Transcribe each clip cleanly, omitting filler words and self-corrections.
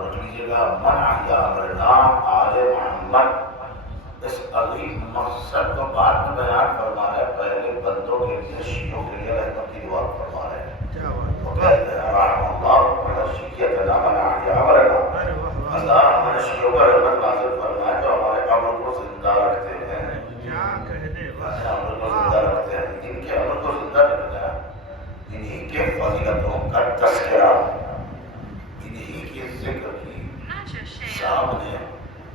کو رکھ لیجیے گا، من احیا امرنا آل محمد، اس عظیم مقصد کو بعد میں بیان فرما رہے ہیں، پہلے بندوں کے لیے، شیعوں کے لیے رحمت کی دعا فرما رہے ہیں۔ وہ کہتے ہیں رحم اللہ علی شیعتنا من احیا امرنا، اللہ ہمارے شیعوں پر رحمت نازل فرمائے جو ہمارے امر کو زندہ رکھتے ہیں، امر کو زندہ رکھتے ہیں، ان کے امر کو زندہ رکھتے ہیں، انہی کے فضیلتوں کا تذکرہ، انہی کے ذکر کی سامنے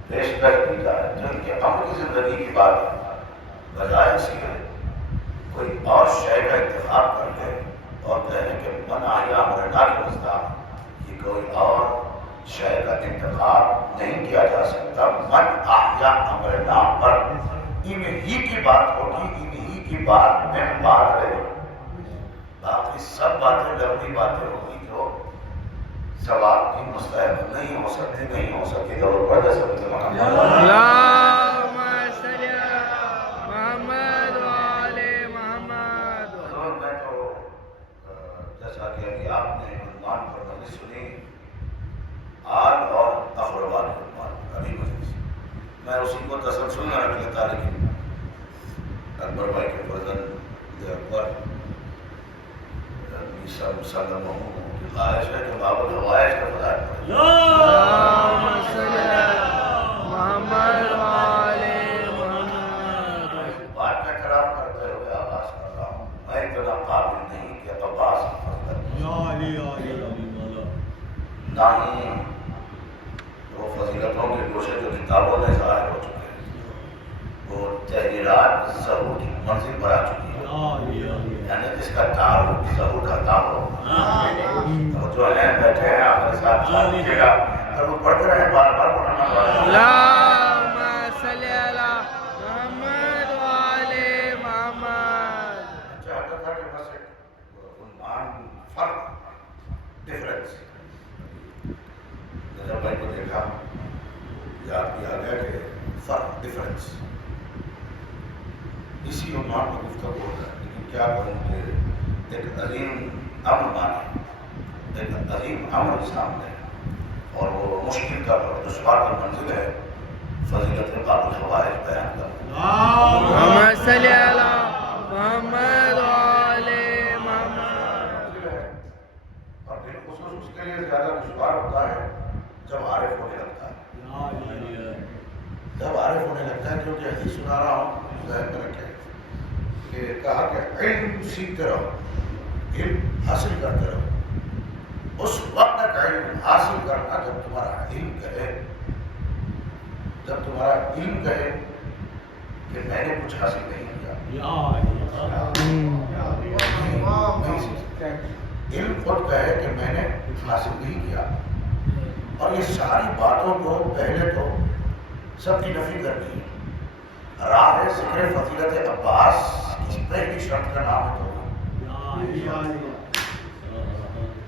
پیشکش کی جائے، جو ان کے امر کی زندگی کی بات ہے، بجائے اس کے کوئی اور شے کا انتخاب کر لے اور کہنے کہ من احیا امرنا کے مستعد، یہ کوئی اور شے کا انتخاب نہیں کیا جا سکتا، من احیا امرنا پر انہی کی بات ہوگی، انہی کی بات میں بات رہے، باقی سب باتیں لفظی باتیں ہوگی جو ثواب کی مستحق نہیں ہو سکتی، نہیں ہو سکتی۔ تو پڑھ سکتے اللہم صلی علی محمد وآل محمد۔ میں تو جیسا کہ ابھی آپ نے عنوان پر مجلس سنی، آل اور اقربان عنوان ابھی مجلس، میں اسی کو تسلسل میں رکھ لیتا، لیکن اکبر بھائی کے فضل اکبر عیسیٰ مسلم کی خواہش ہے کہ بابت خواہش کا فضائل پڑھیں۔ اللہم صلی علی محمد وآل محمد۔ بات کا اعتراف کرتے ہوئے آغاز کر رہا ہوں، میں اتنا قابل نہیں کہ عباس کی فضیلت نہ ہی وہ فضیلتوں کے گوشے جو کتابوں میں ظاہر ہو چکے ہیں، وہ تحریرات ظہور کی منزل پر آ چکی ہے، یعنی جس کا تعارف بھی ظہور کرتا ہو، وہ جو ہیں بیٹھے ہیں آپ کے ساتھ ساتھ دیجیے گا، اور وہ پڑھتے رہے بار بار قرآن پڑھتے رہے۔ اللہم صلی علی محمد وآل محمد۔ چاہتا تھا کہ بس ایک عنوان، فرق، ڈفرنس، نظر بھائی کو دیکھا، یاد کیا گیا کہ فرق، ڈفرنس، اسی عنوان میں گفتگو ہوتا ہے، لیکن کیا کروں کہ ایک عظیم امر مانے، ایک عظیم امر سامنے ہے، اور وہ مشکل کا اور دشوار کا منزل ہے، فضیلت باب الخوارج بیان کرنا۔ اللہم صلی علی محمد وآل محمد۔ اور بالخصوص اس کے لیے زیادہ دشوار ہوتا ہے جب عارف ہونے لگتا ہے، جب عارف ہونے لگتا ہے، کیونکہ حدیث سنا رہا ہوں، ذہن میں رکھیں کہ کہا کہ علم سیکھتے رہو، علم حاصل کرتے رہو، اس وقت تک علم حاصل کرنا جب تمہارا علم کہے، جب تمہارا علم کہے کہ میں نے کچھ حاصل نہیں کیا، علم خود کہے کہ میں نے کچھ حاصل نہیں کیا، اور یہ ساری باتوں کو پہلے تو سب کی نفی کرنی ہے۔ راہ ذکر فضیلت عباس کی پہلی شرط کا نام ہے توحید،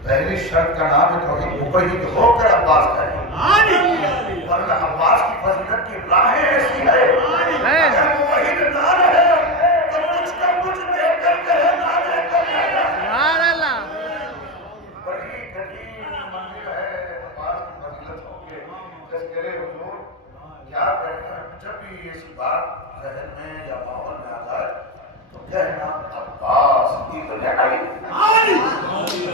پہلی شرط کا نام ہے توحید، مبید ہو کر عباس کہیں، ورنہ عباس کی فضیلت کی راہیں ایسی ہے، اگر مبید نہ رہے تو کچھ کا کچھ دیکھ کر کہے نہ دے کر کہے۔ سبحان اللہ۔ بڑی کٹھن منزل ہے عباس کی فضیلتوں کے تذکرے حضور، کیا کہنا، جب بھی ایسی بات ذہن میں یا ماحول میں آ جائے تو کہنا عباس ابن علی،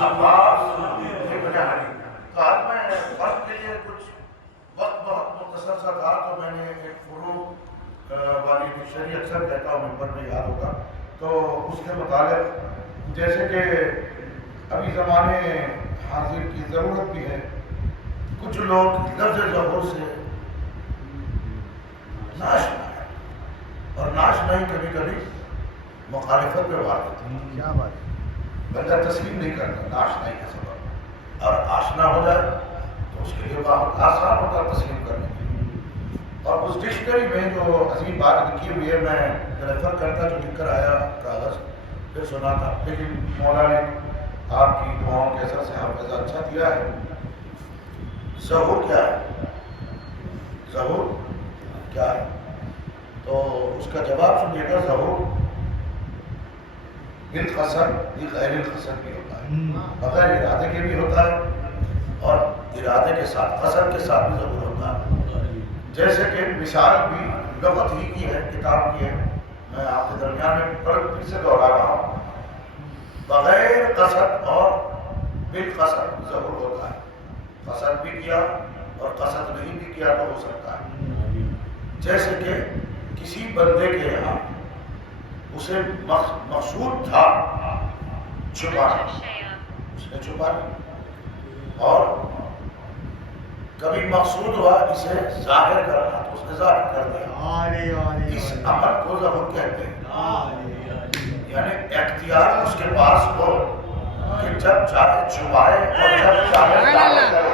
عباس ابن علی۔ تو آج میں وقت کے لیے کچھ وقت بہت مختصر سا تھا، تو میں نے ایک فروغ والی ڈکشنری اکثر کہتا ہوں ممبر میں، یاد ہوگا، تو اس کے متعلق جیسے کہ ابھی زمانے حاضر کی ضرورت بھی ہے، کچھ لوگ لفظ ظہور سے ناشنا ہے، اور ناشنا ہی کبھی کبھی مخالفت پہ وار دیتی ہے۔ کیا بات ہے؟ بندہ تسلیم نہیں کرتا، ناشنا ہی کا سبب، اور آشنا ہو جائے تو اس کے لیے بہت آسان ہوتا ہے تسلیم کرنے کے لیے۔ اور اس ڈکشنری میں جو عظیم بات لکھی ہوئی ہے، میں ریفر کرتا جو لکھ کر آیا کاغذ پھر سنا تھا، لیکن مولا نے آپ کی دعاؤں کے اثر سے حافظہ اچھا دیا ہے۔ ظہور کیا ہے؟ ظہور کیا ہے؟ تو اس کا جواب سنیے گا۔ ظہور بالقصد، بغیر القصد بھی ہوتا ہے، بغیر ارادے کے بھی ہوتا ہے، اور ارادے کے ساتھ، قصد کے ساتھ بھی ظہور ہوتا ہے. جیسے کہ مثال بھی لغت ہی کی ہے، کتاب کی ہے، میں آپ کے درمیان میں پھر سے دوہرا رہا ہوں. بغیر قصد اور بالقصد ظہور ہوتا ہے. قصد بھی کیا اور قصد نہیں بھی کیا تو ہو سکتا ہے. جیسے کہ کسی بندے کے یہاں اسے مقصود تھا چھپانا، اس نے چھپا لیا، اور کبھی مقصود ہوا اسے ظاہر کرنا تو اس نے ظاہر کر دیا. اس عمل کو ظہور کہتے ہیں. یعنی اختیار اس کے پاس ہو کہ جب چاہے چھپائے اور جب چاہے ظاہر کرے.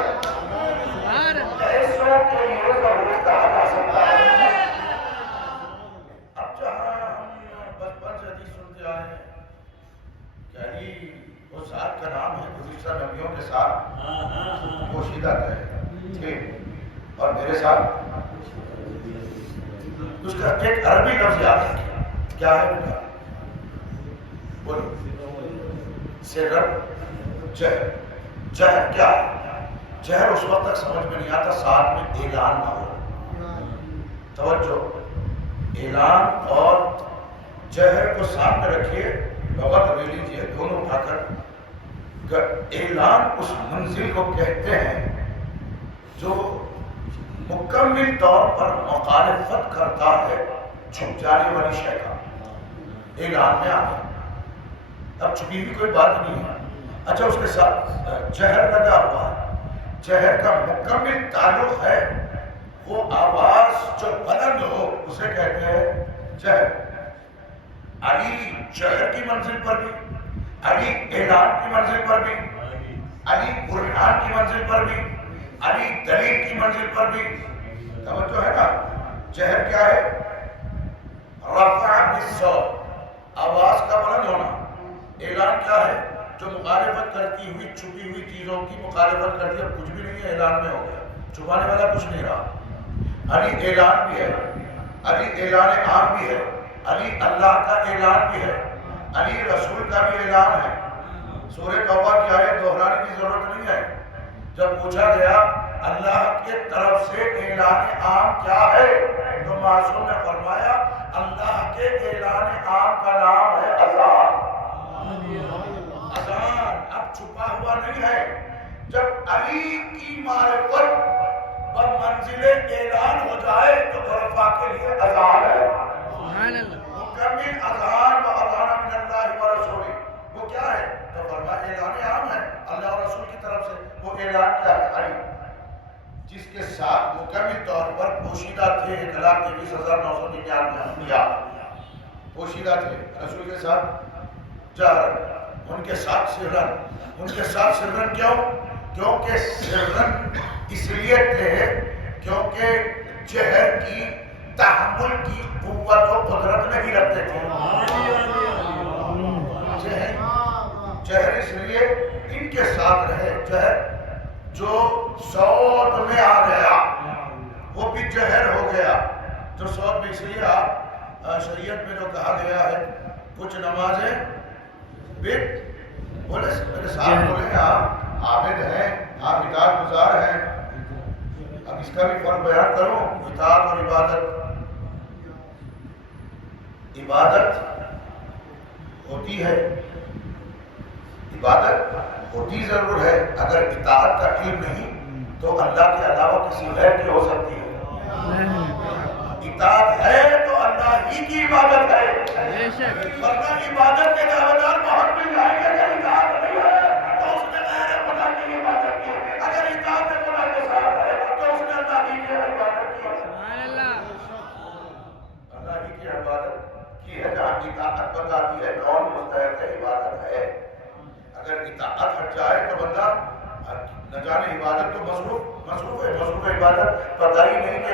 ایسوں کے لیے ظہور کہا جا سکتا ہے. اب جہاں ہم بچپن سے حدیث سنتے آئے ہیں کہ علی وہ ذات کا نام ہے گزشتہ نبیوں کے ساتھ پوشیدہ ہے، اور میرے ساتھ اس کا ایک عربی لفظ یاد ہے. کیا ہے بیٹا؟ بولو. سر جہر. جہر کیا ہے؟ جہر اس وقت تک سمجھ میں نہیں آتا ساتھ میں اعلان نہ ہو. توجہ، اعلان اور جہر کو سامنے رکھیے، لغت لے لیجیے دونوں اٹھا کر. اعلان اس منزل کو کہتے ہیں جو مکمل طور پر مخالفت کرتا ہے چھپ جانے والی شے کا. اعلان میں آ گیا، اب چھپی ہوئی کوئی بات نہیں ہے. اچھا اس کے ساتھ جہر لگا ہوا ہے. جہر کا مکمل تعلق ہے وہ آواز جو بلند ہو اسے کہتے ہیں جہر. علی جہر کی منزل پر بھی، علی اعلان کی منزل پر بھی، علی برہان کی منزل پر بھی، علی دلیل کی منزل پر بھی. توجہ ہے نا. جہر کیا ہے؟ رفع بالصوت، آواز کا بلند ہونا. اعلان کیا ہے؟ جو مخالفت کرتی ہوئی چھپی ہوئی چیزوں کی مخالفت کرتی ہے. کچھ بھی نہیں ہے، اعلان میں ہو گیا، چھپانے والا کچھ نہیں رہا. علی اعلان بھی ہے، علی اعلان عام بھی ہے، علی اللہ کا اعلان بھی ہے، علی رسول کا بھی اعلان ہے. سورہ توبہ کی آیت دہرانے کی ضرورت نہیں ہے. جب پوچھا گیا اللہ کے طرف سے اعلان عام کیا ہے تو معصوم نے فرمایا اللہ کے اعلان عام کا نام ہے اذان. اذان اب چھپا ہوا نہیں ہے. جب علی کی معرفت بمنزل اعلان ہو جائے تو عرفہ کے لیے اذان ہے. مکمل اذان و اذان من اللہ و رسولہ. وہ کیا ہے؟ تو فرمایا اعلان عام ہے اللہ اور رسول کی طرف سے. وہ اعلان کیا ہے؟ علی جس کے ساتھ مکمل طور پر پوشیدہ تھے 1,23,999 انبیاء پوشیدہ تھے. رسول کے ساتھ جہر، ان کے ساتھ سرن. ان کے ساتھ سرن کیوں؟ کیونکہ سرن اس لیے تھے کیونکہ جہر کی تحمل کی قوت و قدرت نہیں رکھتے تھے. جہر اس لیے ان کے ساتھ رہے. جہر جو صوت میں آ گیا وہ بھی جہر ہو گیا. جو صوت میں اس لیے شریعت میں جو کہا گیا ہے کچھ نمازیں بولے میرے ساتھ بولے آپ عابد ہیں، آپ اطاعت گزار ہیں. اب اس کا بھی فرق بیان کروں. اطاعت اور عبادت. عبادت ہوتی ہے، عبادت ہوتی ضرور ہے. اگر اطاعت کا علم نہیں تو اللہ کے علاوہ کسی غیر کی ہو سکتی ہے. اطاعت ہے تو اللہ ہی کی عبادت ہے. ورنہ عبادت کے دعویدار بہت مل جائیں گے. اگر اطاعت نہیں ہے تو اس نے غیر خدا کی عبادت کی. اگر اطاعت خدا کے ساتھ ہے تو اس نے اللہ ہی کی عبادت کی. اللہ ہی کی عبادت کی ہے. جہاں اطاعت بتاتی ہے کون مستحق عبادت ہے. اگر اطاعت ہٹ جائے تو بندہ نہ جانے عبادت تو مصروف ہے. مصروف عبادت پتہ ہی نہیں کہ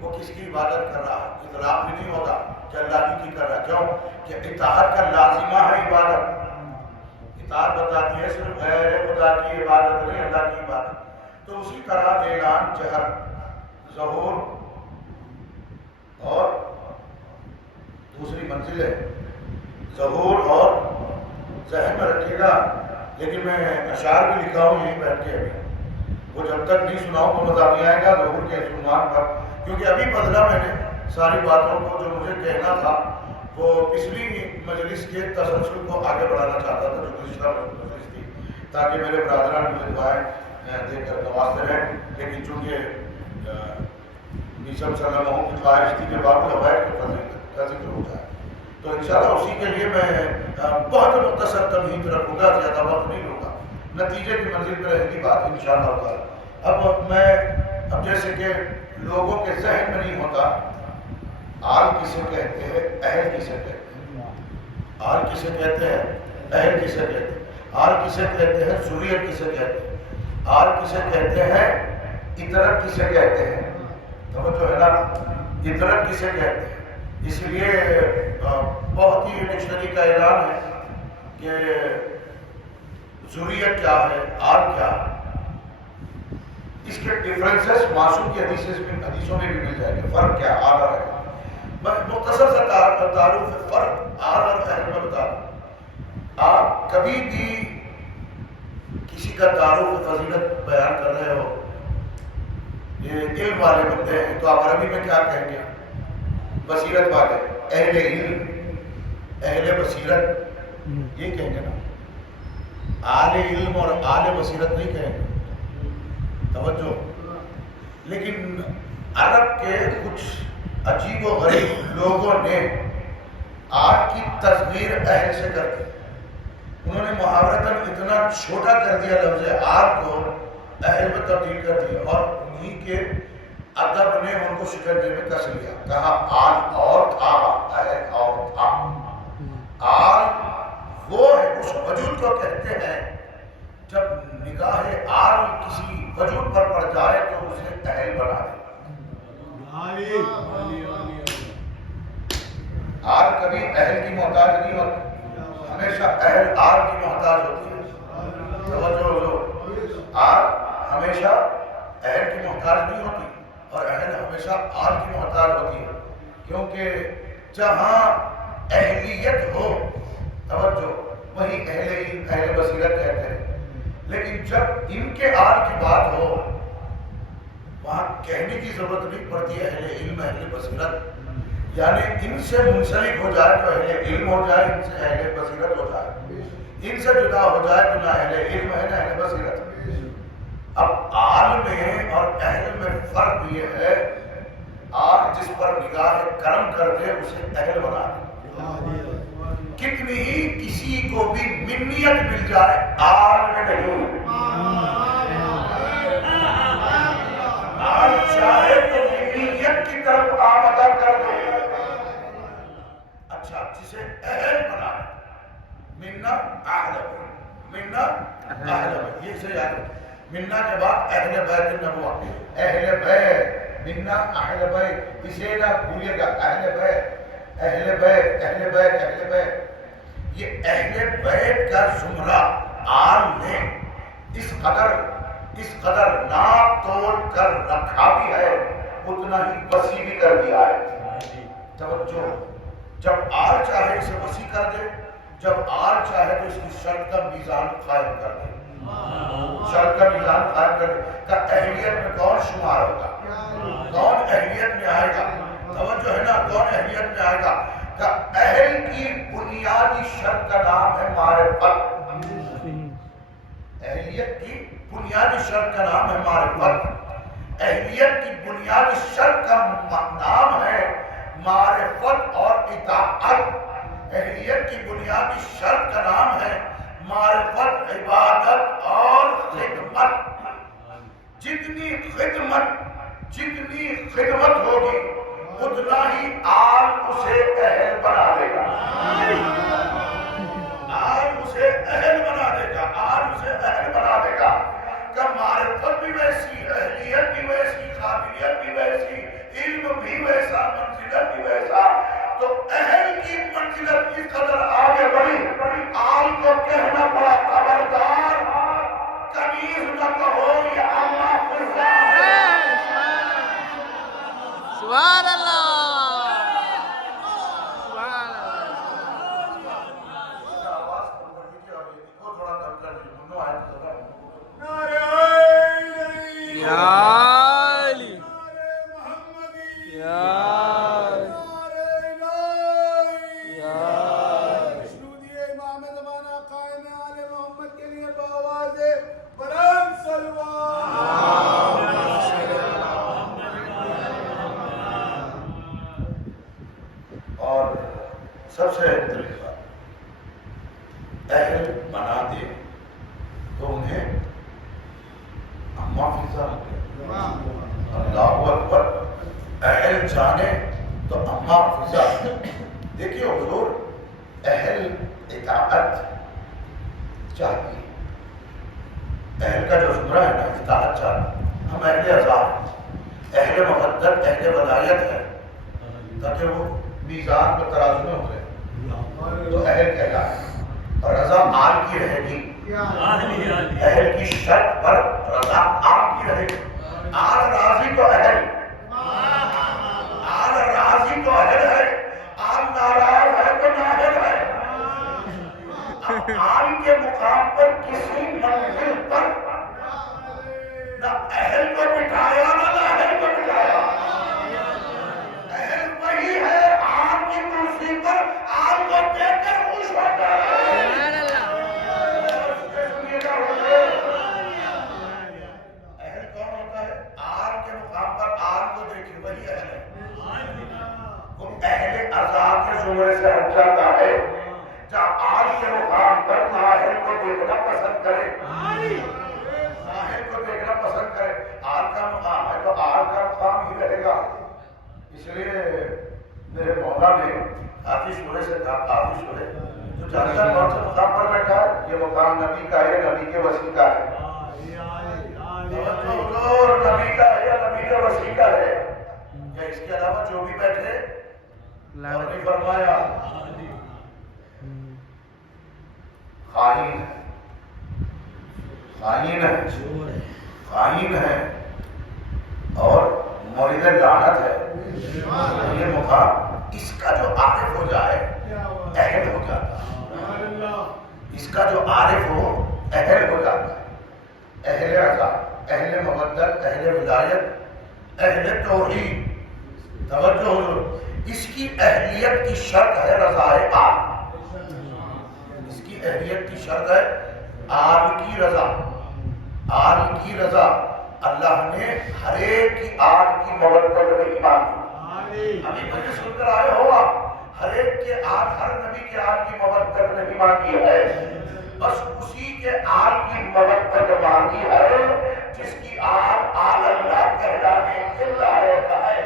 وہ کس کی عبادت کر رہا ہے. اطلاق بھی نہیں ہوتا کہ اللہ ہی کی کر رہا ہے. کیوں کہ اطاعت کا لازمہ ہے عبادت. اطاعت بتاتی ہے صرف غیر خدا کی عبادت نہیں، اللہ کی عبادت. تو اسی طرح اعلان، جہر، ظہور اور دوسری منزل ہے ظہور. اور ذہن میں رکھیے گا، لیکن میں اشعار بھی لکھا ہوں یہیں بیٹھ کے. ابھی وہ جب تک نہیں سناؤں تو مزہ نہیں آئے گا ظہور کے عنوان پر، کیونکہ ابھی بدلا میں نے ساری باتوں کو جو مجھے کہنا تھا وہ پچھلی مجلس کے تسلسل کو آگے بڑھانا چاہتا تھا جو پچھلا مجلس تھی، تاکہ میرے برادران مجھے دعائیں دے کر نوازتے رہیں، لیکن چونکہ نیسم صلی اللہ علیہ کی خواہش تھی کہ باب العوائد کا ذکر ہو جائے، تو انشاءاللہ اسی کے لیے میں بہت مختصر تمہید رکھوں گا، زیادہ وقت نہیں لوں گا، نتیجے کی منزل پہ رہے گی بات انشاءاللہ تعالی۔ اب جیسے کہ لوگوں کے ذہن میں نہیں ہوتا آل کسے کہتے ہیں، اہل کسے کہتے ہیں، آل کسے کہتے ہیں، اہل کسے کہتے ہیں، آل کسے کہتے ہیں، ذریت کسے کہتے ہیں، آل کسے کہتے ہیں، اطرت کسے کہتے ہیں، توجہ ہے نا، اطرت کسے کہتے ہیں۔ اس لیے بہت ہی ڈکشنری کا اعلان ہے کہ ذریت کیا ہے، آل کیا ہے، اس کے ڈیفرنسز معصوم کی حدیثوں میں بھی مل جائے گا، فرق کیا آل اور اہل۔ میں مختصر سا تعارف فرق آل اور اہل میں بتا دوں۔ آپ کبھی بھی کسی کا تعارف فضیلت بیان کر رہے ہو، یہ علم والے بندے ہیں تو آپ عربی میں کیا کہیں گے؟ بصیرت والے، اہل علم، اہل بصیرت، یہ کہیں گے نا، آل علم اور آل بصیرت نہیں کہیں گے، توجہ۔ لیکن عرب کے کچھ عجیب و غریب لوگوں نے آل کی تصغیر اہل سے کر دی، انہوں نے محاورتاً اتنا چھوٹا کر دیا لفظ آل کو، اہل میں تبدیل کر دیا، اور انہی کے ادب نے ان کو شکنجے میں کس لیا، کہا آل اور تھا، اہل اور تھا۔ آل وہ ہے، اس وجود کو کہتے ہیں جب نگاہ آل کسی وجود پر پڑ جائے تو اسے اہل بنا دے۔ آل کبھی اہل کی محتاج نہیں ہوتی، ہمیشہ اہل آل کی محتاج ہوتی ہے، توجہ۔ آل ہمیشہ اہل کی محتاج نہیں ہوتی اور اہل ہمیشہ آل کی محتاج ہوتی ہے، کیونکہ جہاں اہلیت ہو، توجہ، وہی اہل علم، اہل بصیرت کہتے ہیں۔ لیکن جب ان کے آل کی بات ہو، وہاں کہنے کی ضرورت نہیں پڑتی اہل علم، اہل بصیرت، یعنی ان سے منسلک ہو جائے تو اہل علم ہو جائے، ان سے اہل بصیرت ہو جائے، ان سے جدا ہو جائے تو نہ اہل علم ہے نہ اہل بصیرت۔ اب آل میں اور اہل میں فرق یہ ہے، آل جس پر نگاہ کرم کر دے اسے اہل بنا دے، کتنی ہی کسی کو بھی منیت مل جائے آل میں نہیں، آل چاہے تو منیت کی طرف آمدہ کر دے، اچھا جسے اہل بنا دے، منہ اہل بیت، منہ اہل بیت، یہ سے یاد ہے، منہ کے بعد اہل بیت النبوہ، اہل بیت، منہ اہل بیت، اسے نہ بھولیے گا، اہل بیت، اہل بیت، اہل بیت، اہل بیت۔ یہ اہل بیت کا زمرہ آل نے اس قدر ناپ تول کر رکھا بھی ہے، اتنا ہی وسیع بھی کر دیا ہے، توجہ۔ جب آل چاہے اسے وسیع کر دے، جب آل چاہے تو اس کی شرط کا میزان قائم کر دے، شرط کا میزان قائم کر دے کہ اہلیت میں کون شمار ہوگا، کون اہلیت میں آئے گا، توجہ ہے نا، کون اہلیت میں آئے گا، کہ اہل کی بنیادی شرط کا نام ہے معرفت، اہلیت کی بنیادی شرط کا نام ہے معرفت، اہلیت کی بنیادی شرط کا نام ہے معرفت اور اطاعت، اہلیت کی بنیادی شرط کا نام ہے معرفت، عبادت اور خدمت۔ جتنی خدمت ہوگی اتنا ہی آل اسے اہل بنا دے گا، آل اسے اہل بنا دے گا، آل اسے اہل بنا دے گا کہ معرفت بھی ویسی، اہلیت بھی ویسی، قابلیت بھی ویسی، علم بھی ویسا، منزلت بھی ویسا۔ تو اہل کی منزلت اس قدر آگے بڑھی، آل کو کہنا پڑا خبردار، کنیز نہ کہو یہ اللہ سبحان اللہ، سبحان اللہ۔ یا علی یا سب سے طریقہ اہل بنا دے تو انہیں اما فضا اللہ اکبر، اہل جانے تو اما فضا. دیکھیے حضور اہل اطاعت چاہیے، اہل کا جو زمرہ ہے نا اطاعت چاہیے. ہم اہل عذاب، اہل مقدر، اہل ولایت ہے تاکہ وہ میزان پر ترازو میں اترے تو اہل کہلائے. اور رضا آل کی رہے گی، اہل کی شرط پر رضا آل کی رہے گی. آل راضی تو اہل، آل راضی تو اہل ہے، آل ناراض ہے تو نااہل ہے. آل کے مقام پر کسی منزل پر نہ اہل کو بٹھایا نہ نااہل کو بٹھایا. اہل وہی ہے آل کی کرسی پر آل کو دیکھ کر خوش ہوتا ہے. اہل کون ہوتا ہے؟ آل کے مقام پر آل کو دیکھے وہی اہل ہے. وہ اہل عذاب کے زمرے سے ہٹ جاتا ہے جہاں آل کے مقام پر نااہل کو دیکھنا پسند کرے، نااہل کو دیکھنا پسند کرے. آل کا مقام ہے تو آل کا مقام ہی رہے گا. اس لیے میرے مولا نے آتی سورے سے کہا، آتی سورے جو جانتا کون سے مقام پر بیٹھا ہے؟ یہ مقام نبی کا ہے، نبی کے وسیع کا ہے. حضور نبی کا ہے یا نبی کے وسیع کا ہے؟ یا اس کے علاوہ جو بھی بیٹھے اور نہیں فرمایا خائن ہے، خائن ہے، خائن ہے اور مورد لعنت ہے. یہ مقام اس کا جو عارف ہو جائے اہل ہو جاتا ہے، اس کا جو عارف ہو اہل ہو جاتا ہے. اہل عطا، اہل مودت، اہل ولایت، اہل توحید. توجہ حضور، اس کی اہلیت کی شرط ہے رضائے آل. اس کی اہلیت کی شرط ہے آل کی رضا. آل کی رضا. اللہ نے ہر ایک کی آل کی مودت میں ایمان دی. ابھی مجھے سن کر آئے ہو آپ، ہر ایک کے آل، ہر نبی کے آل کی مودت نے ایمان کی ہے. بس اسی کے آل کی مودت مانگی ہے جس کی آل آل اللہ کہلانے کے لائق ہے.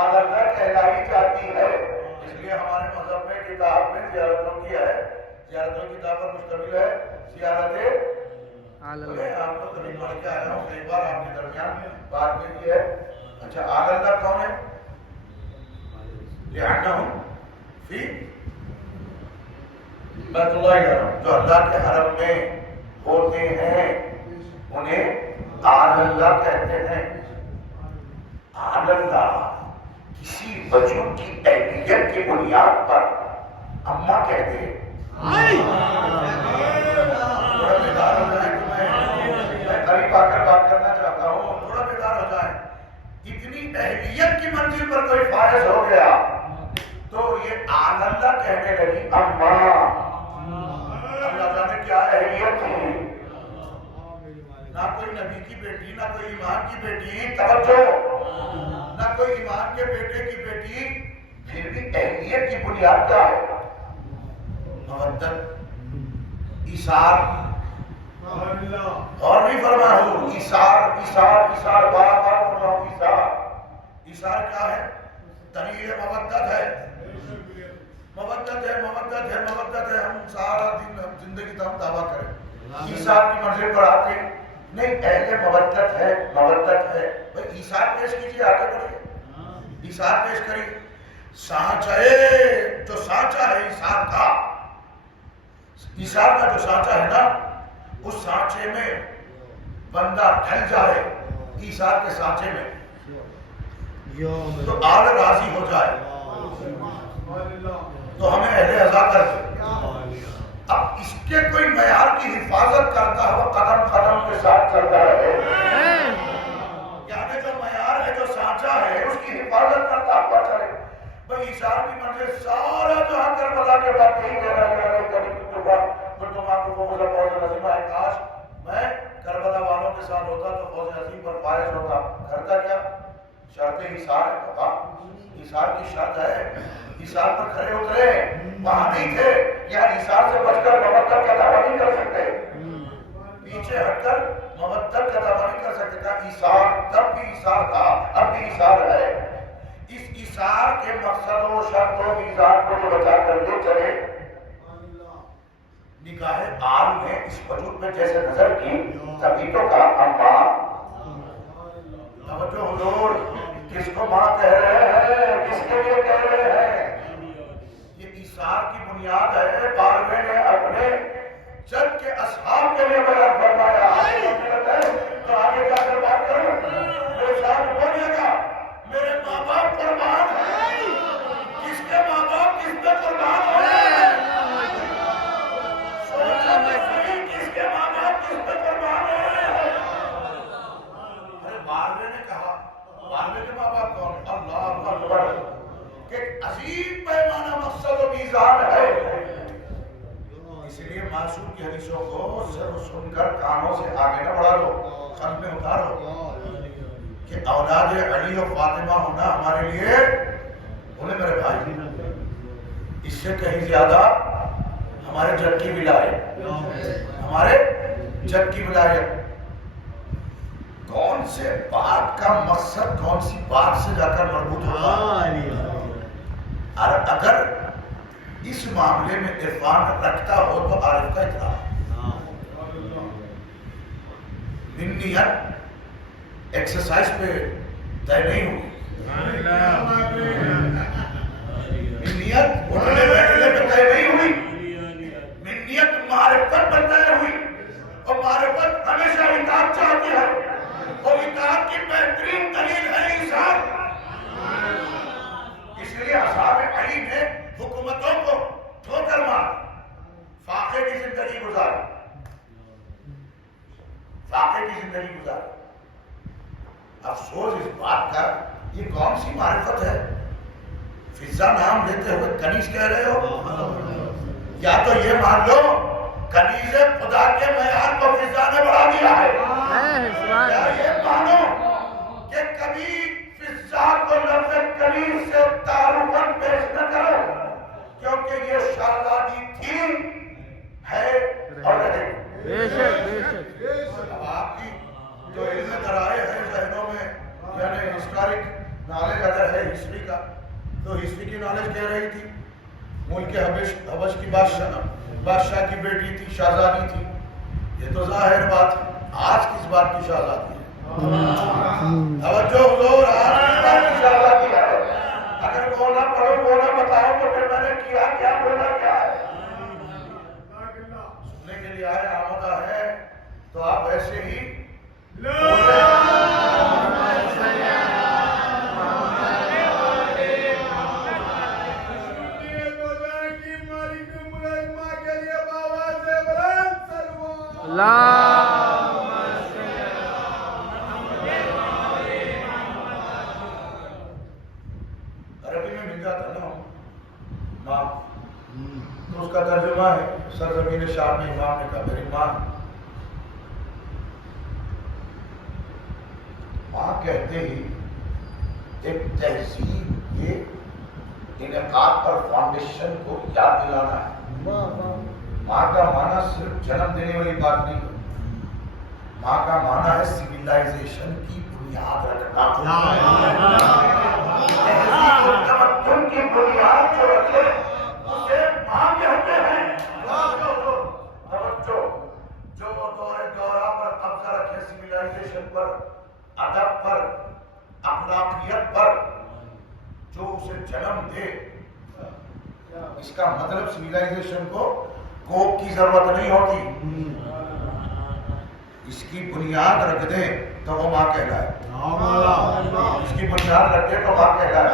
آل اللہ کہلائی جاتی ہے. اس لیے ہمارے مذہب میں کتاب میں زیارتوں کی ہے، زیارتوں کی کتاب پر مشتمل ہے زیارت آل اللہ. آپ کو کبھی پڑھ کے آیا ہوں کئی بار آپ کے درمیان بات میں کی ہے. اچھا آل اللہ کون ہے؟ لِأَنَّهُمْ فِي بیت اللہ الحرام، جو اللہ کے حرم میں ہوتے ہیں انہیں آل اللہ کہتے ہیں. آل اللہ کسی بچوں کی اہلیت کی بنیاد پر اما کہتے ہیں. تھوڑا بیدار ہو جائیں تو میں قریب آ کر بات کرنا چاہتا ہوں. تھوڑا بیدار ہو جائیں. اتنی اہلیت کی منزل پر کوئی فائز ہو گیا تو یہ آل اللہ کہنے لگی اما. اللہ جانے کیا اہلیت تھی. نہ کوئی نبی کی بیٹی، نہ کوئی ایمان کی بیٹی، توجہ، نہ کوئی ایمان کے بیٹے کی بیٹی، پھر بھی اہلیت کی بنیاد کیا ہے؟ مودت، ایثار. اور بھی فرما ہوں ایثار، ایثار، ایثار، بار بار فرما ہوں ایثار. ایثار کیا ہے؟ دلیل مودت ہے. مودت ہے، مودت ہے، مودت ہے. ہم سارا دن زندگی تو ہم دعویٰ کریں ایثار کی منزل پر آتے نہیں. اہل مودت ہے، مودت ہے. بھائی ایثار پیش کیجیے، آگے بڑھیے. ایثار پیش کریے. سانچہ جو سانچہ ہے ایثار کا، ایثار کا جو سانچہ ہے نا، اس سانچے میں بندہ ڈھل جائے ایثار کے سانچے میں تو آل راضی ہو جائے تو ہمیں اہل عزا کر دے. اب اس کے کوئی معیار کی حفاظت کرتا ہوا قدم قدم کے ساتھ چلتا رہے، یعنی جو معیار ہے، جو سانچہ ہے، اس کی حفاظت کرتا ہوا چلے۔ بھئی ایثار کی منزل سارا جہاں کربلا کے بعد یہی کہہ رہا ہے کہ کاش میں کربلا والوں کے ساتھ ہوتا تو فوز عظیم پر فائز ہوتا۔ کرتا کیا؟ شرط ایثار ہے بابا، ایثار کی شرط ہے، ایثار پر کھڑے اترے، وہاں نہیں تھے، یا ایثار سے بچ کر مودت کا دعویٰ نہیں کر سکتے، پیچھے ہٹ کر مودت کا دعویٰ نہیں کر سکتے تھا۔ ایثار تب بھی ایثار تھا، اب بھی ایثار ہے۔ اس ایثار کے مقصد و شرط و میزان کو جو بچا کر لے چلے، نگاہ عام نے اس وجود میں جیسے نظر کی، تبھی تو کہا اماں، توجہ حضور، کس کو ماں کہہ رہے ہیں، کس کے لیے کہہ رہے ہیں؟ یہ ایثار کی بنیاد ہے۔ بارہویں نے اپنے جد کے اصحاب کے لیے بیان فرمایا، تو آگے جا کر بات کروں، میرے ساتھ بولیے گا، میرے ماں باپ قربان ہیں، کس کے ماں باپ کس پہ قربان ہو رہے ہیں؟ سوچا میں صحیح، کس کے ماں باپ کس پہ قربان ہو رہے ہیں؟ ارے بارہویں نے کہا، بارہویں کے ماں باپ کون ہیں؟ اللہ اکبر، کہ عظیم پیمانہ مقصد و میزان ہے۔ اس لیے معصوم کی حدیثوں کو صرف سن کر کانوں سے آگے نہ بڑھا لو، قلب میں اتارو کہ اولاد علی و فاطمہ ہونا ہمارے لیے، بولے میرے بھائی، اس سے کہیں زیادہ ہمارے جد کی ولایت، ہمارے جد کی ولایت، کون سے بات کا مقصد کون سی بات سے جا کر مربوط ہوگا؟ اور اگر اس معاملے میں عرفان رکھتا ہو تو عارف کا اطلاع، منیت ایکسرسائز پہ طے نہیں ہوئی، منیت اٹھنے بیٹھنے پہ طے نہیں ہوئی، منیت معرفت پر طے ہوئی، اور معرفت ہمیشہ اطاعت چاہتی ہے، اور اطاعت کی بہترین دلیل ہے ایثار۔ اس لیے اصحاب علی نے حکومتوں کو ٹھوکر مار، فاقے کی زندگی گزاری، فاقے کی زندگی گزاری۔ افسوس اس بات کا، یہ کون سی معرفت ہے؟ فضا نام لیتے ہوئے کنیز کہہ رہے ہو؟ یا تو یہ مان لو کنیز خدا کے معیار کو فضا نے بڑھا دیا ہے، یا یہ مانو کہ کبھی فضا کو لفظ کنیز سے تعارفاً پیش نہ کرو، کیونکہ یہ شہزادی تھی، ہے اور رہے گی۔ اب آپ کی جو علم درائے ہیں ذہنوں میں، یعنی ہسٹورک نالج اگر ہے ہسٹری کا، تو ہسٹری کی نالج کہہ رہی تھی ملک حبش کی بادشاہ کی بیٹی تھی، شہزادی تھی، یہ تو ظاہر بات ہے۔ آج کس بات کی شہزادی ہے؟ توجہ حضور، آج کس بات کی شہزادی ہے؟ اگر بولنا پڑھو، بولنا بتاؤ تو پھر میں نے کیا کیا، بولا کیا ہے؟ سننے کے لیے آئے، آمدہ ہے تو آپ ایسے ہی عربی میں مل جاتا نا ماں، تو اس کا ترجمہ ہے سرزمین شام میں امام نے کہا میری ماں۔ ماں کہتے ہی ایک تہذیب، یہ انعقاد پر فاؤنڈیشن کو یاد دلانا ہے۔ ماں کا معنی صرف جنم دینے والی بات نہیں، ماں کا معنی ہے سویلائزیشن کی بنیاد رکھنا۔ تہذیب و تمدن کی بنیاد جو رکھے اسے ماں کہتے ہیں۔ توجہ، جو دورہ پر قبضہ رکھے، سویلائزیشن پر، ادب پر، اخلاقیت پر، جو اسے جنم دے، اس کا مطلب سویلائزیشن کو کوک کی ضرورت نہیں ہوتی، اس کی بنیاد رکھ دیں تو وہ ماں کہلائے، اس کی بنیاد رکھ دیں تو ماں کہلائے۔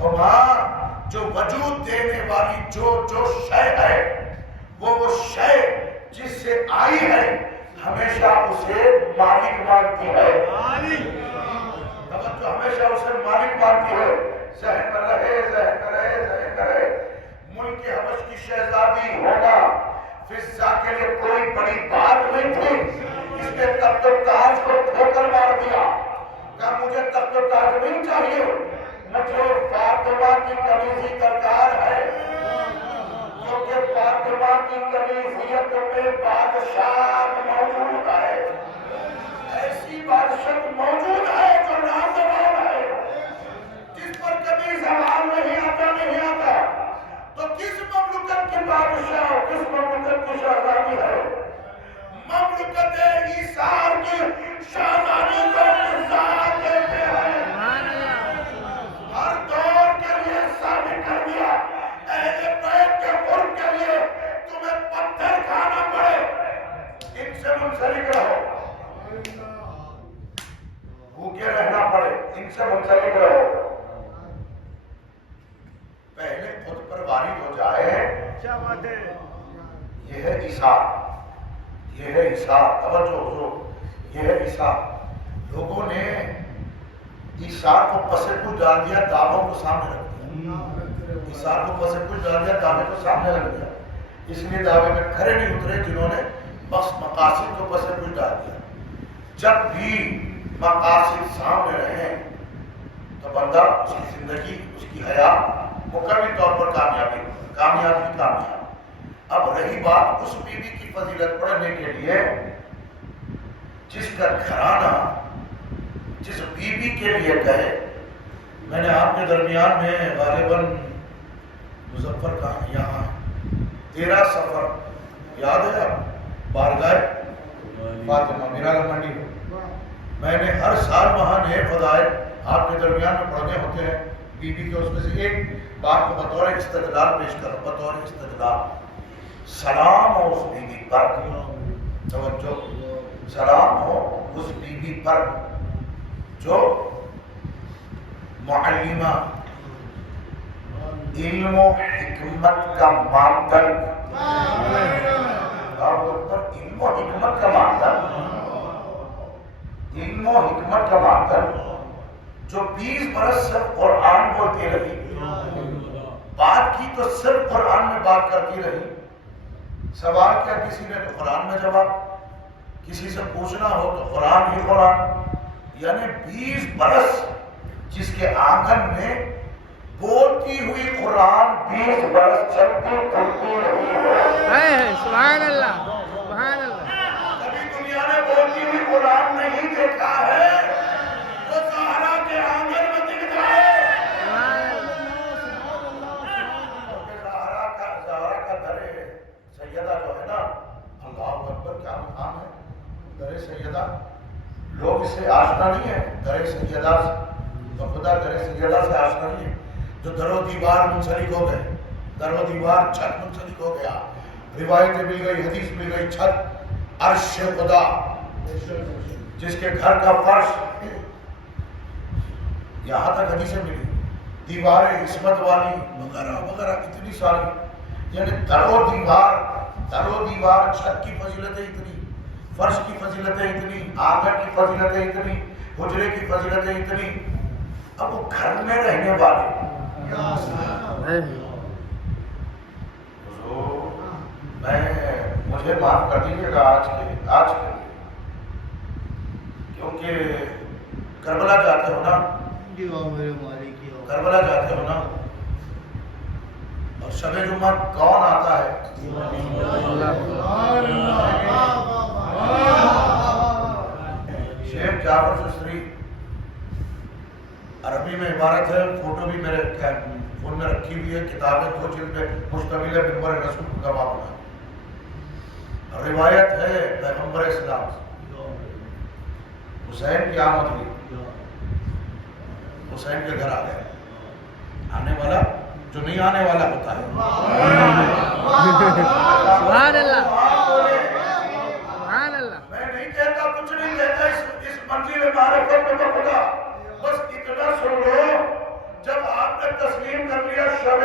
اور ماں جو وجود دینے والی جو شے ہے، وہ شے جس سے آئی ہے، ہمیشہ اسے مالک مانتی ہے، توجہ، ہمیشہ اسے مالک مانتی ہے۔ ذہن میں رہے، ذہن میں رہے، ذہن میں رہے، ملک حبش کی شہزادی ہونا فضہ کے لیے کوئی بڑی بات نہیں تھی۔ اس نے تخت و تاج کو ٹھوکر مار دیا، کہا مجھے تخت و تاج نہیں چاہیے، مجھے فاطمہ کی کمیزی درکار ہے، کیونکہ فاطمہ کی کمیزیت میں بادشاہ موجود ہے، ایسی بادشاہ موجود ہے جو نازوال ہے، جس پر کبھی زوال نہیں آتا، نہیں آتا۔ تو کس مملکت کی بادشاہ، کس مملکت کی شہزادی ہے؟ مملکت ایثار کی شہزادی کو ایثار دیتے ہیں، ہر دور کے لیے ثابت کر دیا، اہل بیت کے قرب کے لیے تمہیں پتھر کھانا پڑے، ان سے منسلک رہو، بھوکے رہنا پڑے، ان سے منسلک رہو، پہلے خود پر وارد ہو جائے۔ کیا بات ہے؟ یہ ہے ایثار، یہ ہے ایثار، توجہ حضور، یہ ہے ایثار۔ لوگوں نے ایثار کو پسے کچھ ڈال دیا، دعووں کو سامنے رکھ دیا، ایثار کو پسے کچھ ڈال دیا، دعوے کو سامنے رکھ دیا، اس لیے دعوے میں کھڑے نہیں اترے جنہوں نے بس مقاصد کو پسے کچھ ڈال دیا۔ جب بھی مقاصد سامنے رہیں تو بندہ، اس کی زندگی، اس کی حیات مکمل طور پر کامیابی۔ اب رہی بات اس بیوی کی فضیلت پڑھنے کے لیے جس کا گھرانہ جس بیوی کے لیے کہے، میں نے آپ کے درمیان میں غالباً مظفر کا یہاں 13 سفر یاد ہے آپ، بارگاہ فاطمہ میرا منڈی میں، میں نے ہر سال وہاں نئے فضائل آپ کے درمیان میں پڑھنے ہوتے ہیں بیوی کے، اس میں سے ایک بات کو بطور استدلال پیش کرو، بطور استدلال، سلام ہو اس بیوی پر، توجہ، سلام ہو اس بیوی پر جو معلمہ، علم و حکمت کا معدن، علم و حکمت کا معدن، علم و حکمت کا معدن، جو 20 برس صرف قرآن بولتی رہی، بات کی تو صرف قرآن میں بات کرتی رہی، سوال کیا کسی نے تو قرآن میں جواب، کسی سے پوچھنا ہو تو قرآن ہی قرآن، یعنی 20 برس جس کے آنگن میں بولتی ہوئی قرآن 20 برس چلتی پھرتی رہی ہے۔ سبحان اللہ، سبحان اللہ۔ کبھی دنیا نے بولتی ہوئی قرآن نہیں دیکھا ہے تو زہرا کے آنگن میں دکھ جائے، زہرا کا درے سیدہ جو ہے نا، اللہ اکبر، کیا مقام ہے درے سیدہ، لوگ اس سے آشنا نہیں ہے، درے سیدہ تو خدا درے سیدہ سے آشنا نہیں ہے، جو در و دیوار منسلک ہو گئے، در و دیوار چھت منسلک ہو گیا، روایتیں مل گئی، حدیث مل گئی، چھت عرش خدا، جس کے گھر کا فرش یہاں تک حدیثیں ملی، دیواریں عصمت والی وغیرہ وغیرہ اتنی ساری، یعنی در و دیوار چھت کی فضیلتیں اتنی، فرش کی فضیلتیں اتنی، آنگن کی فضیلتیں اتنی، حجرے کی فضیلتیں اتنی، اب وہ گھر میں رہنے والے مجھے معاف کر دیجیے گا آج کے کیونکہ کربلا جاتے ہو نا، کربلا جاتے ہو نا، اور شب جمعہ کون آتا ہے؟ شیخ جعفر سسری، عربی میں عبارت ہے، فوٹو بھی میرے فون میں رکھی ہوئی ہے، کتابیں 2 جلد میں مشتمل ہے، منبر رسول کا گواہ بنا، روایت ہے پیغمبر اسلام حسین کی آمد ہوئی، حسین کے گھر آ گئے، آنے والا جو نہیں آنے والا ہوتا ہے، سبحان اللہ، سبحان اللہ۔ میں نہیں کہتا، کچھ نہیں کہتا، اس منزل معرفت میں تو خدا، بس اتنا سن لو، جب آپ نے تسلیم کر لیا شب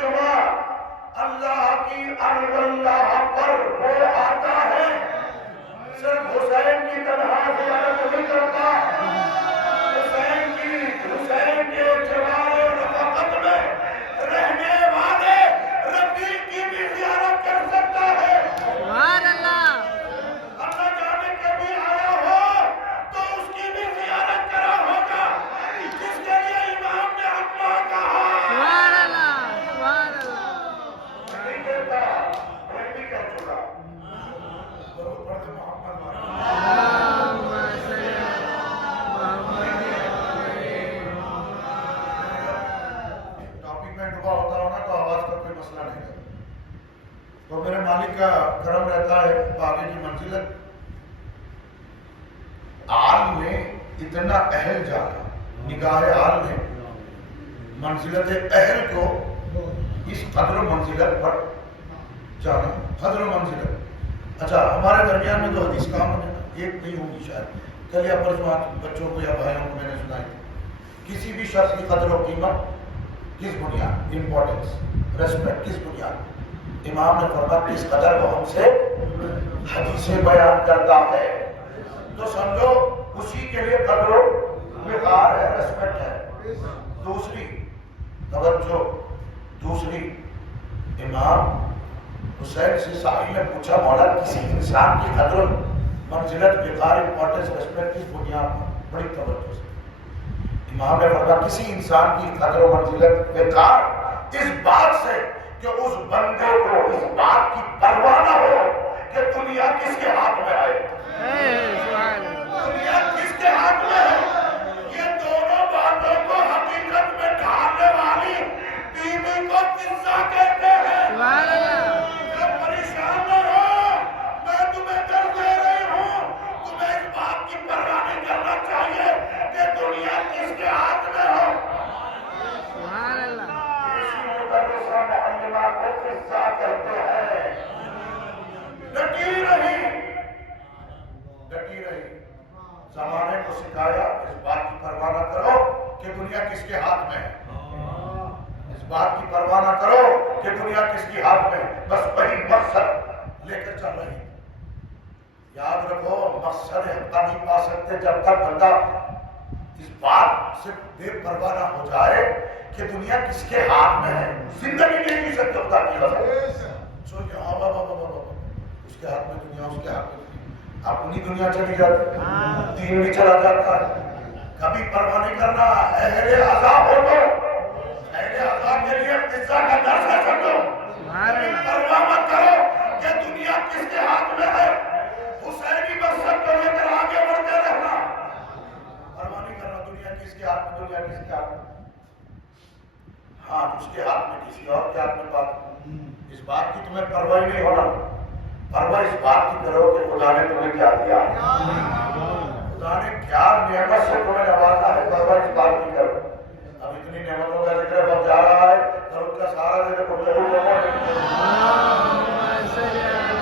جمعہ اللہ کی ارض اللہ پر وہ آتا ہے، صرف حسین کی تنہا زیارت نہیں کرتا، حسین کے جوار رفاقت میں رہنے والے رفیق کی بھی زیارت کر سکتا ہے۔ سبحان اللہ، اللہ جانے کبھی آیا ہو تو اس کی بھی زیارت کرا ہوگا، جس کے لیے امام نے اپنا کہا سبحان اللہ، سبحان اللہ۔ نہیں کہتا، میں بھی کہہ چکا۔ درود پڑھتے محمد وعلیہ اللہم صلی علی محمد۔ ٹاپک میں ڈوبا ہوتا ہوں نا تو آواز کا کوئی مسئلہ نہیں ہے، تو میرے مالک کا کرم رہتا ہے، آگے کی منزلت آل میں اتنا اہل جانا، نگاہ آل میں منزلت اہل کو اس قدر و منزلت پر جانا، قدر و منزلت۔ اچھا، ہمارے درمیان میں تو حدیث کام ہے، ایک نہیں ہوگی شاید، کل یا پرسوں بچوں کو یا بھائیوں کو میں نے سنائی، کسی بھی شخص کی قدر و قیمت کس بنیاد، امپورٹنس، ریسپیکٹ کس بنیاد؟ امام نے فرمایا کس قدر وہ ہم سے حدیثیں بیان کرتا ہے، تو سمجھو اسی کے لیے قدر و وقار ہے، ریسپیکٹ ہے۔ دوسری توجہ، دوسری امام حسین سے سائل نے پوچھا مولا کسی انسان کی قدر و منزلت، وقار، امپورٹنس، ریسپیکٹ کس بنیاد پر؟ بڑی توجہ سے امام نے فرمایا کسی انسان کی قدر و منزلت، وقار اس بات سے کہ اس بندے کو اس بات کی پرواہ نہ ہو کہ دنیا کس کے ہاتھ میں آئے، سبحان اللہ، دنیا کس کے ہاتھ میں ہے۔ یہ دونوں باتوں کو حقیقت میں ڈھالنے والی بیوی کو قصہ کہتے ہیں۔ سبحان اللہ، کہ پریشان نہ ہو، میں تمہیں کر دے رہی ہوں، تمہیں اس بات کی پرواہ نہیں کرنا چاہیے کہ دنیا کس کے ہاتھ میں ہو۔ سبحان اللہ، اسی مدرسہ معلمہ کو قصہ کہتے ہیں۔ ڈٹی رہی، ڈٹی رہی، زمانے کو سکھایا اس بات کی پرواہ نہ کرو کہ دنیا کس کے ہاتھ میں ہے، اس بات کی پرواہ نہ کرو کہ دنیا کس کے ہاتھ میں ہے، بس وہی مقصد لے کر چل رہی۔ یاد رکھو مقصد حقہ نہیں پا سکتے جب تک بندہ اس بات سے بے پرواہ نہ ہو جائے کہ دنیا کس کے ہاتھ میں ہے، زندگی نہیں جی سکتے خدا کی قسم۔ سوچے ہاں بابا اس کے ہاتھ میں دنیا، اس کے ہاتھ میں اپنی دنیا چلی جاتی، دین بھی چلا جاتا ہے۔ کبھی پرواہ نہیں کرنا، اہل عذاب ہو تو اہل عذاب کے لیے قصہ کا درس ہے سمجھو۔ کبھی پرواہ مت کرو کہ دنیا کس کے ہاتھ میں ہے، حسینی مقصد کو لے کر آگے بڑھتے رہنا، پرواہ نہیں کرنا دنیا کس کے ہاتھ میں، دنیا کس کے ہاتھ میں، ہاں اس کے ہاتھ میں کسی اور کے ہاتھ میں بات، اس بات کی تمہیں پرواہ نہیں ہونا، پرواہ اس بات کی کرو کہ خدا نے تمہیں کیا دیا، خدا نے کیا نعمت سے تمہیں نوازا ہے، پرواہ اس بات کی کرو۔ اب اتنی نعمتوں کا ذکر بہت جا رہا ہے، درود کا سہارا دے کر اللہم صلی علی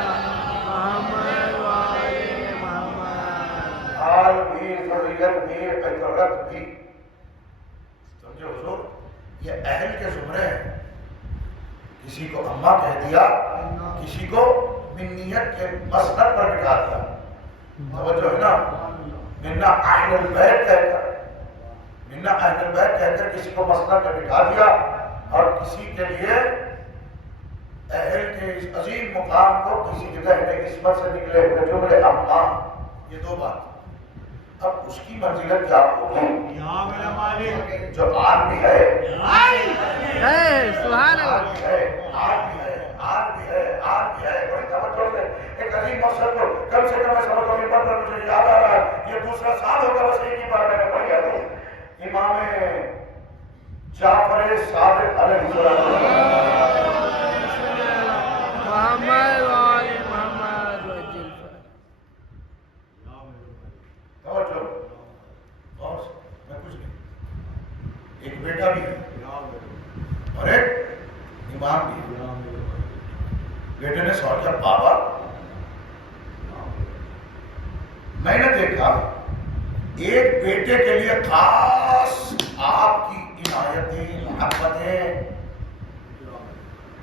محمد وعلی محمد۔ حال بھی، ضروریت بھی، فطرت بھی، سمجھے حضور، یہ اہل کے زمرے ہیں۔ کسی کو اماں کہہ دیا، کسی کو منیت کے مسند پر بٹھا دیا، توجہ ہے نا، منا اہل البیت کہہ کر، منا اہل البیت کہہ کر کسی کو مسند پر بٹھا دیا، اور کسی کے لیے اہل کے اس عظیم مقام کو کسی جگہ میں قسمت سے نکلے ہوئے جملے اماں، یہ دو بات۔ اب اس کی منزلت کیا ہوگی جو آج بھی ہے، سبحان اللہ، آج بھی ہے، آج بھی ہے، آج بھی ہے، آج بھی ہے۔ بڑی توجہ سے ایک عظیم مقصد کو کم سے کم میں سمجھو کہ پر مجھے یاد آ رہا ہے، یہ دوسرا سال ہوگا بس ایک ہی بار میں نے پڑھی حدیث، امام جعفر صادق علیہ السلام محمد وعلی محمد وجل توجہ، اور میں کچھ نہیں، ایک بیٹا بھی ہے اور ایک امام بھی ہے۔ بیٹے نے سوال کیا بابا میں نے دیکھا ایک بیٹے کے لیے خاص آپ کی عنایتیں، محبتیں،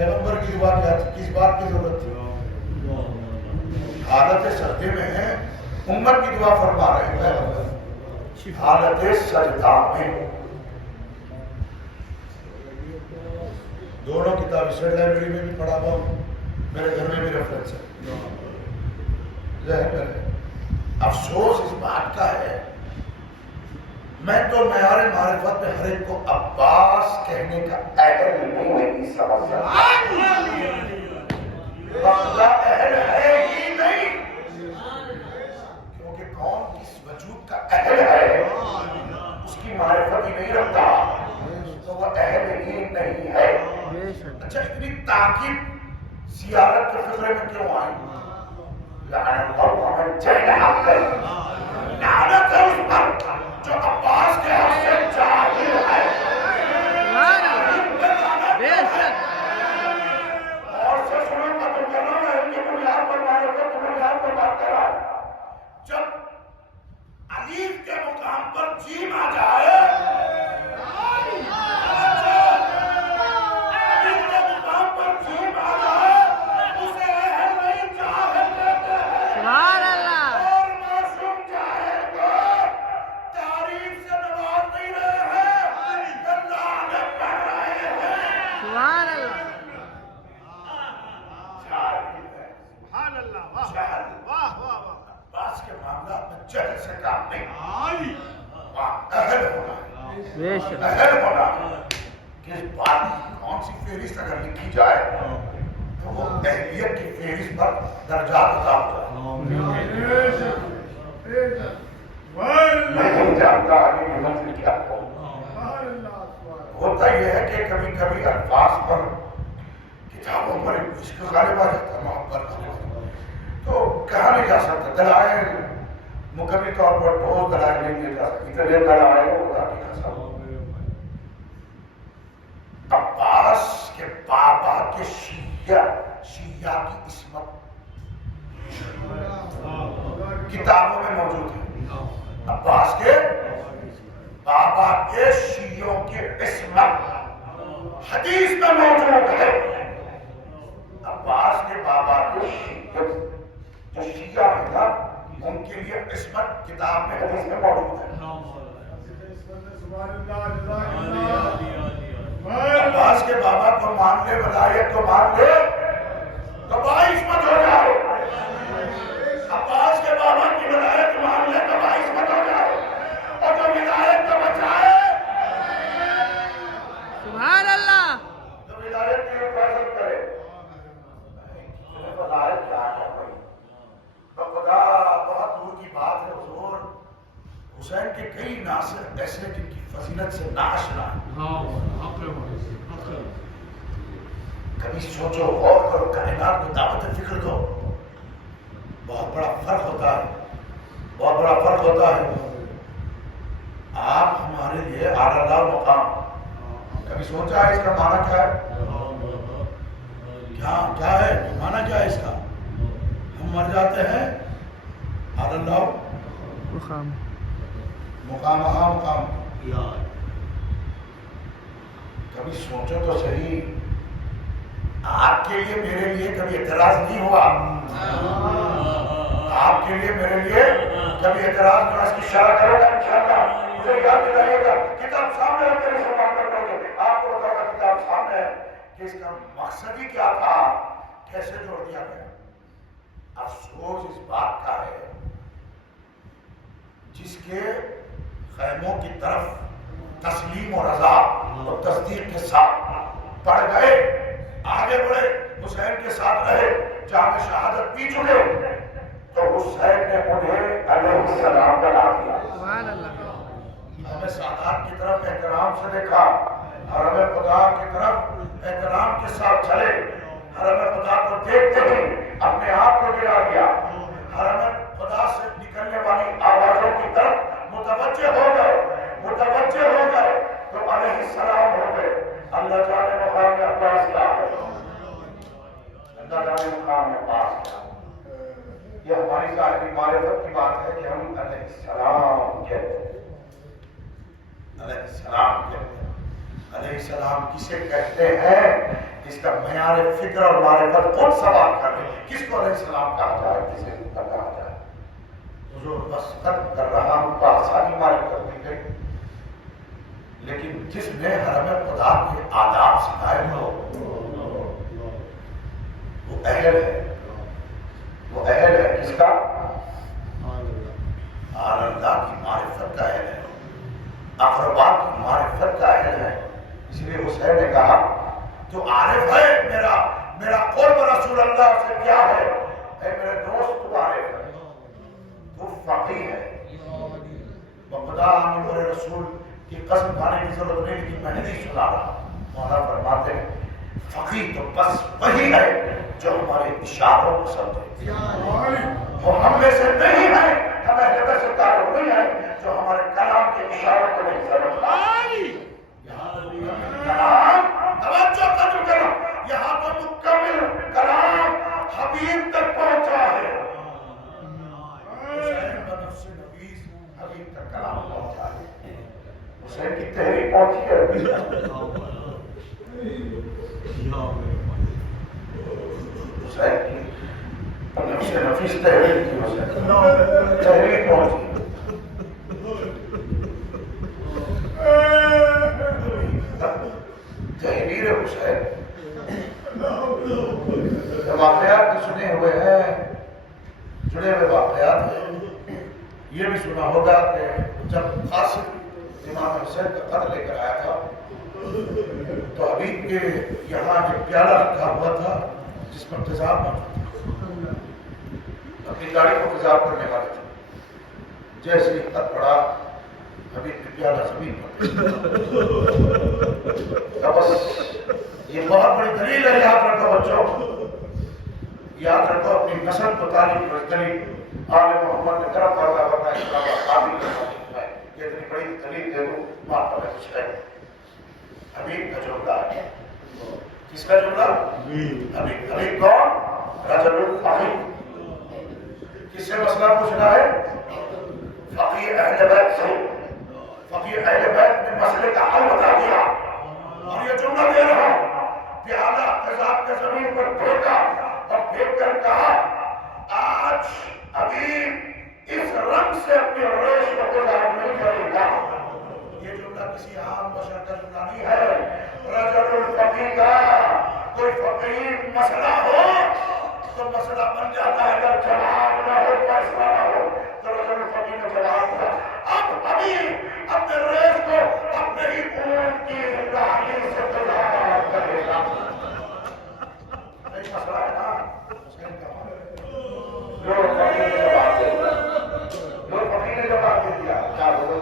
پیغمبر کی دعا کیا تھی؟ کس بات کی ضرورت تھی؟ حالت سجدے میں ہے، امت کی دعا فرما رہے ہیں پیغمبر حالت سجدہ میں۔ دونوں کتاب اس لائبریری میں بھی پڑھا ہوا ہوں، میرے گھر میں بھی ریفرنس ہے۔ ذہن میں رہے۔ افسوس اس بات کا ہے، میں تو معیار معرفت میں ہر ایک کو عباس کہنے کا اہل نہیں سمجھتا، بندہ اہل ہے ہی نہیں، کیونکہ کون کس وجود کا اہل ہے اس کی معرفت ہی نہیں رکھتا تو وہ اہل ہی نہیں ہے۔ اچھا اتنی تاکید زیارت کے فکرے میں کیوں آئی؟ لعنت اللہ من جہل حق ہے، لعنت ہے اس پر جو عباس کے حق سے جاہل ہے۔ اور سے سنو کا تم کہنا ہے ان کے بنیاد پر معرفت کی بنیاد پر بات کر رہا ہے۔ جب الف کے مقام پر جیم آ جائے، الف کے مقام پر جیم آ جائے، اسے اہل نہیں جاہل کہتے ہیں۔ سبحان اللہ۔ اور معصوم جاہل کو تعریف سے نواز نہیں رہے ہیں، لعنت پڑھ رہے ہیں۔ سبحان اللہ۔ عباس کے معاملات میں جہل سے کام نہیں، اہل ہونا ہے، بے شک۔ اہل ہونا ہے کہ اس بات کی کون سی فہرست اگر لکھی جائے تو وہ اہلیت کی فہرست پر درجات عطا ہوتا ہے۔ میں نہیں جانتا آگے کی منزل کیا ہو۔ ہوتا یہ ہے کہ کبھی کبھی الفاظ پر کتابوں پر عشق غالب آ جاتا ہے، محبت غالب آ جاتا ہے، تو کہا نہیں جا سکتا۔ دلائل مکمل طور پر ٹھوس دلائل نہیں دیے جا سکتے، اتنے دلائل خدا کی قسم۔ عباس کے بابا کے شیعہ کی عصمت کتابوں میں موجود ہے۔ عباس کے بابا کے شیعوں کی عصمت حدیث میں موجود ہے۔ عباس کے بابا کے شیعہ جو شیعہ ہے نا، ان کے لیے عصمت کتاب میں حدیث میں موجود ہے۔ عباس کے بابا کو مان لے، ولایت کو مان لے تو باعثمت ہو جائے۔ عباس کے بابا کی ولایت مان لے تو باعثمت ہو جائے، اور جو ولایت کو بچائے سبحان اللہ۔ تو ولایت کی حفاظت کرے۔ ولایت کیا ہے بھائی؟ خدا بہت دور کی بات ہے حضور، حسین کے کئی ناصر ایسے جن کی فضیلت سے ناآشنا ہے۔ کبھی سوچو، غور کرو، کائنات کو دعوت فکر دو، بہت بڑا فرق ہوتا ہے، بہت بڑا فرق ہوتا ہے۔ آپ ہمارے لیے اعلیٰ مقام، کبھی سوچا ہے اس کا معنی کیا ہے؟ کیا ہے معنی، کیا ہے اس کا؟ ہم مر جاتے ہیں، اعلیٰ مقام مقام مقام۔ کبھی سوچو تو صحیح، آپ کے لیے میرے لیے کبھی اعتراض نہیں ہوا؟ آپ کے لیے میرے لیے کبھی اعتراض نہیں ہوا؟ اس کی شرح کرو گا انشاءاللہ، مجھے یاد دلائیے گا، کتاب سامنے رکھ کر اسے بات کر لو گے، آپ کو بتاؤں گا کتاب سامنے ہے کہ اس کا مقصد ہی کیا تھا، کیسے جوڑ دیا گیا۔ افسوس اس بات کا ہے جس کے خیموں کی طرف تسلیم و رضا اور تصدیق کے ساتھ پڑھ گئے، آگے بڑھے، حسین کے ساتھ رہے، جام شہادت پی چکے، تو حسین نے انہیں علیہ السلام بنا دیا۔ سبحان اللہ۔ ہمیں سادات کی طرف احترام سے دیکھا، حرم خدا کی طرف احترام کے ساتھ چلے، حرم خدا کو دیکھتے ہی اپنے آپ کو گرا دیا، حرم خدا سے نکلنے والی آوازوں کی طرف متوجہ ہو گئے تو علیہ السلام ہو گئے۔ اللہ جانے مقام میں عباس کیا ہے، اللہ جانے مقام میں عباس کیا ہے۔ یہ ہماری ظاہری معرفت کی بات ہے کہ ہم علیہ السلام کہتے ہیں، علیہ السلام کہتے ہیں۔ علیہ السلام کسے کہتے ہیں؟ جس کا معیار فکر اور معرفت خود سوال کر لے کس کو علیہ السلام کہا جائے کسے کا کہا جائے. حضور بس ختم کر رہا ہوں تو آسانی معلوم کر دی گئی. لیکن جس نے حرم خدا کے آداب سکھائے ہو وہ اہل ہے. وہ اہل ہے کس کا؟ اللہ کی معرفت کا اہل ہے, اقربا کی معرفت کا اہل ہے. اس لیے حسین نے کہا تو عارف ہے, میرا قرب رسول اللہ سے کیا ہے؟ اے میرے دوست تو عارف ہے, تو فقیہ ہے. خدا ہمیں میرے رسول کی قسم کھانے کی ضرورت نہیں, لیکن میں نہیں سنا رہا. مولانا فرماتے ہیں فقیہ تو بس وہی ہے جو ہمارے اشاروں کو سمجھے. وہ ہم میں سے نہیں ہے, ہمیں جگہ سے تعلق نہیں ہے جو ہمارے کلام کے اشاروں کو نہیں سمجھتا. کلام توجہ کرو, یہاں تو مکمل کلام حبیب تک پہنچا ہے. حسین بنفس نویس حبیب تک کلام پہنچا ہے. حسین کی تحریک پہنچی ہے. حسین کی نفس نفیس تحریر کی حسین تحریر پہنچی. تحریر حسین واقعات بھی سنے ہوئے ہیں, جڑے ہوئے واقعات ہیں. یہ بھی سنا ہوگا کہ جب قاسم امام حسین کا خط لے کر آیا تھا تو حبیب کے یہاں ایک پیالہ رکھا ہوا تھا جس پر تیزاب موجود تھا. اپنی گاڑی کو تیزاب کرنے والے تھے. جیسے ہی خط پڑا حبیب کی پیالہ زمین پر. بس یہ بہت بڑی دلیل ہے, یاد رکھو بچوں, یاد رکھو اپنی نسل کو تعلیم پر دلیل آل محمد نے طرف پڑھا ورنہ اسلام قابل ہے. یہ اتنی بڑی دلیل دے دوں ماں پر کچھ ہے. حبیب کا جملہ ہے. کس کا جملہ؟ حبیب کون؟ رجل الفقیہ. کس سے مسئلہ پوچھنا ہے؟ فقیہ اہل بیت سے. فقیہ اہل بیت نے مسئلے کا حل بتا دیا اور یہ جملہ دے رہا ہوں. پیالہ تیزاب کے زمین پر پھینکا اور پھینک کر کہا آج حبیب اس رنگ سے اپنی ریش کو گزار نہیں کرے گا. یہ جملہ کسی عام بشر کا جملہ نہیں ہے. رجل الفقیہ کا کوئی فقیر مسئلہ ہو تو مسئلہ بن جاتا ہے, اگر جواب نہ ہو فیصلہ نہ ہو تو رجل الفقیہ کا جواب تھا. اب حبیب اپنے ریش کو اپنے ہی خون کی زندگی سے گزار کرے گا. یہی مسئلہ ہے نا. حسین کا جو فقیر نے جواب دے دیا, جو فقیر نے جواب دے دیا, کیا بولو